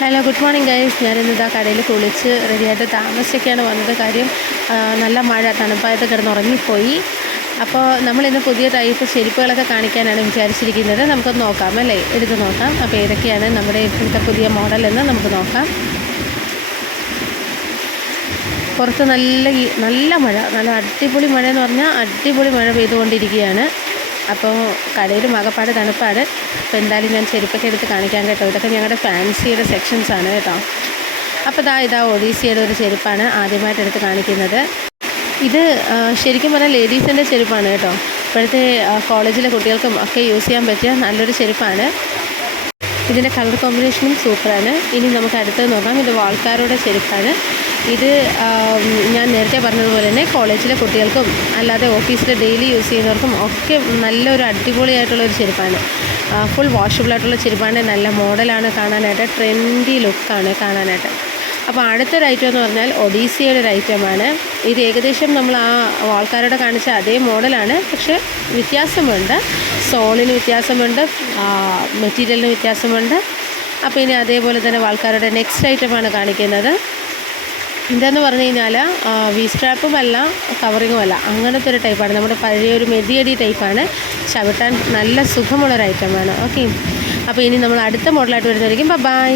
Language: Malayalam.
Hello good morning guys. ഞാനിന്നിതാ കടയിൽ കുളിച്ച് റെഡിയായിട്ട് താമസിച്ചൊക്കെയാണ് വന്നത്. കാര്യം നല്ല മഴ, തണുപ്പായിട്ട് കിടന്നുറങ്ങിപ്പോയി. അപ്പോൾ നമ്മളിന്ന് പുതിയ ടൈപ്പ് ചെരുപ്പുകളൊക്കെ കാണിക്കാനാണ് വിചാരിച്ചിരിക്കുന്നത്. നമുക്കൊന്ന് നോക്കാം അല്ലേ, എടുത്ത് നോക്കാം. അപ്പോൾ ഏതൊക്കെയാണ് നമ്മുടെ ഇപ്പോഴത്തെ പുതിയ മോഡലെന്ന് നമുക്ക് നോക്കാം. പുറത്ത് നല്ല മഴ, നല്ല അടിപൊളി മഴ എന്ന് പറഞ്ഞാൽ അടിപൊളി മഴ പെയ്തുകൊണ്ടിരിക്കുകയാണ്. അപ്പോൾ കടയിൽ ആകപ്പാട് തണുപ്പാണ്. അപ്പോൾ എന്തായാലും ഞാൻ ചെരുപ്പൊക്കെ എടുത്ത് കാണിക്കാം കേട്ടോ. ഇതൊക്കെ ഞങ്ങളുടെ ഫാൻസിയുടെ സെക്ഷൻസാണ് കേട്ടോ. അപ്പോൾ ഇതാ ഒഡീസിയുടെ ഒരു ചെരുപ്പാണ് ആദ്യമായിട്ട് എടുത്ത് കാണിക്കുന്നത്. ഇത് ശരിക്കും പറഞ്ഞാൽ ലേഡീസിൻ്റെ ചെരുപ്പാണ് കേട്ടോ. ഇപ്പോഴത്തെ കോളേജിലെ കുട്ടികൾക്കും ഒക്കെ യൂസ് ചെയ്യാൻ പറ്റിയ നല്ലൊരു ചെരുപ്പാണ്. ഇതിൻ്റെ കളർ കോമ്പിനേഷനും സൂപ്പറാണ്. ഇനി നമുക്ക് അടുത്തത് നോക്കാം. ഇത് വാൾക്കാരുടെ ചെരുപ്പാണ്. ഇത് ഞാൻ നേരത്തെ പറഞ്ഞതുപോലെ തന്നെ കോളേജിലെ കുട്ടികൾക്കും അല്ലാതെ ഓഫീസിൽ ഡെയിലി യൂസ് ചെയ്യുന്നവർക്കും ഒക്കെ നല്ലൊരു അടിപൊളിയായിട്ടുള്ളൊരു ചെരുപ്പാണ്. ഫുൾ വാഷബിളായിട്ടുള്ള ചെരുപ്പാണ്. നല്ല മോഡലാണ് കാണാനായിട്ട്, ട്രെൻഡി ലുക്കാണ് കാണാനായിട്ട്. അപ്പോൾ അടുത്തൊരു ഐറ്റം എന്ന് പറഞ്ഞാൽ ഒഡീസിയുടെ ഒരു ഐറ്റമാണ്. ഇത് ഏകദേശം നമ്മൾ ആ വാൾക്കാരുടെ കാണിച്ച അതേ മോഡലാണ്, പക്ഷേ വ്യത്യാസമുണ്ട്. സോളിന് വ്യത്യാസമുണ്ട്, മെറ്റീരിയലിന് വ്യത്യാസമുണ്ട്. അപ്പോൾ ഇനി അതേപോലെ തന്നെ വാൾക്കാരുടെ നെക്സ്റ്റ് ഐറ്റമാണ് കാണിക്കുന്നത്. ഇതെന്ന് പറഞ്ഞു കഴിഞ്ഞാൽ വി സ്ട്രാപ്പും അല്ല, കവറിങ്ങും അല്ല, അങ്ങനത്തെ ഒരു ടൈപ്പാണ്. നമ്മുടെ പഴയൊരു മെതിയടി ടൈപ്പാണ്. ചവിട്ടാൻ നല്ല സുഖമുള്ളൊരു ഐറ്റമാണ്. ഓക്കെ, അപ്പോൾ ഇനി നമ്മൾ അടുത്ത മോഡലായിട്ട് വരുന്നതായിരിക്കും. ബൈ.